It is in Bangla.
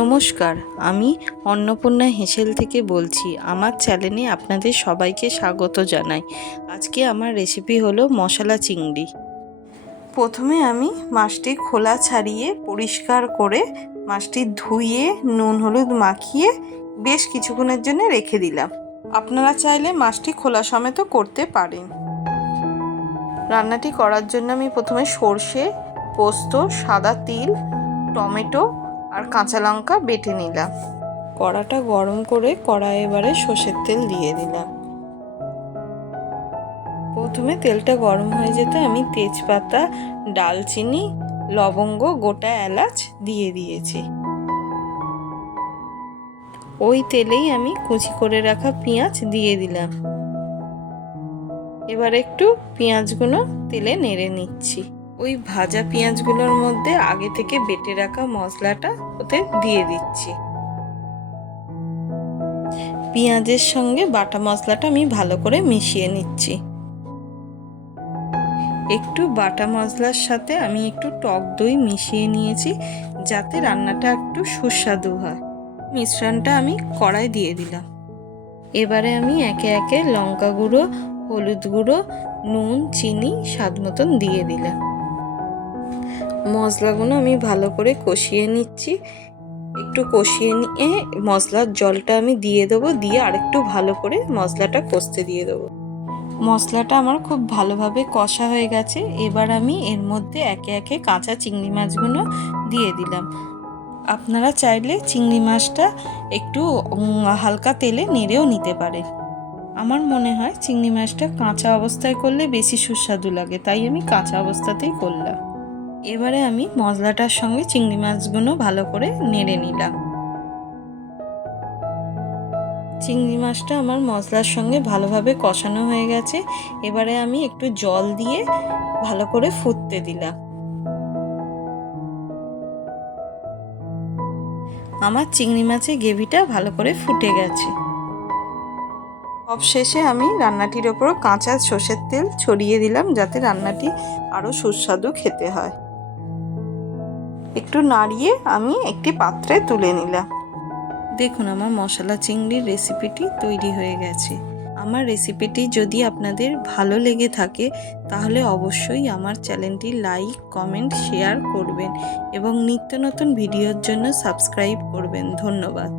নমস্কার, আমি অন্নপূর্ণা হেসেল থেকে বলছি। আমার চ্যানেলে আপনাদের সবাইকে স্বাগত জানাই। আজকে আমার রেসিপি হলো মশলা চিংড়ি। প্রথমে আমি মাছটি খোলা ছাড়িয়ে পরিষ্কার করে মাছটি ধুয়ে নুন হলুদ মাখিয়ে বেশ কিছুক্ষণের জন্য রেখে দিলাম। আপনারা চাইলে মাছটি খোলা সমেত করতে পারেন। রান্নাটি করার জন্য আমি প্রথমে সর্ষে, পোস্ত, সাদা তিল, টমেটো আর কাঁচা লঙ্কা বেটে নিলাম। কড়াটা গরম করে কড়াইয়ে এবারে সর্ষের তেল দিয়ে দিলাম। প্রথমে তেলটা গরম হয়ে যেতে আমি তেজপাতা, ডালচিনি, লবঙ্গ, গোটা এলাচ দিয়ে দিয়েছি। ওই তেলেই আমি কুচি করে রাখা পেঁয়াজ দিয়ে দিলাম। এবার একটু পেঁয়াজগুলো তেলে নেড়ে নিচ্ছি। ওই ভাজা পেঁয়াজগুলোর মধ্যে আগে থেকে বেটে রাখা মশলাটা ওতে দিয়ে দিচ্ছি। পেঁয়াজের সঙ্গে বাটা মশলাটা আমি ভালো করে মিশিয়ে নিচ্ছি। একটু বাটা মশলার সাথে আমি একটু টক দই মিশিয়ে নিয়েছি, যাতে রান্নাটা একটু সুস্বাদু হয়। মিশ্রণটা আমি কড়াই দিয়ে দিলাম। এবারে আমি একে একে লঙ্কা গুঁড়ো, হলুদ গুঁড়ো, নুন, চিনি স্বাদ মতন দিয়ে দিলাম। মশলাগুলো আমি ভালো করে কষিয়ে নিচ্ছি। একটু কষিয়ে নিয়ে মশলার জলটা আমি দিয়ে দেবো, দিয়ে আরেকটু ভালো করে মশলাটা কষতে দিয়ে দেবো। মশলাটা আমার খুব ভালোভাবে কষা হয়ে গেছে। এবার আমি এর মধ্যে একে একে কাঁচা চিংড়ি মাছগুলো দিয়ে দিলাম। আপনারা চাইলে চিংড়ি মাছটা একটু হালকা তেলে নেড়েও নিতে পারেন। আমার মনে হয় চিংড়ি মাছটা কাঁচা অবস্থায় করলে বেশি সুস্বাদু লাগে, তাই আমি কাঁচা অবস্থাতেই করলাম। এবারে আমি মশলাটার সঙ্গে চিংড়ি মাছগুলো ভালো করে নেড়ে নিলাম। চিংড়ি মাছটা আমার মশলার সঙ্গে ভালোভাবে কষানো হয়ে গেছে। এবারে আমি একটু জল দিয়ে ভালো করে ফুটতে দিলাম। আমার চিংড়ি মাছের গ্রেভিটা ভালো করে ফুটে গেছে। সবশেষে আমি রান্নাটির ওপর কাঁচা সর্ষের তেল ছড়িয়ে দিলাম, যাতে রান্নাটি আরও সুস্বাদু খেতে হয়। একটু নাড়িয়ে আমি একটি পাত্রে তুলে নিলাম। দেখুন, আমার মশলা চিংড়ির রেসিপিটি তৈরি হয়ে গেছে। আমার রেসিপিটি যদি আপনাদের ভালো লেগে থাকে তাহলে অবশ্যই আমার চ্যানেলটি লাইক, কমেন্ট, শেয়ার করবেন এবং নিত্য নতুন ভিডিওর জন্য সাবস্ক্রাইব করবেন। ধন্যবাদ।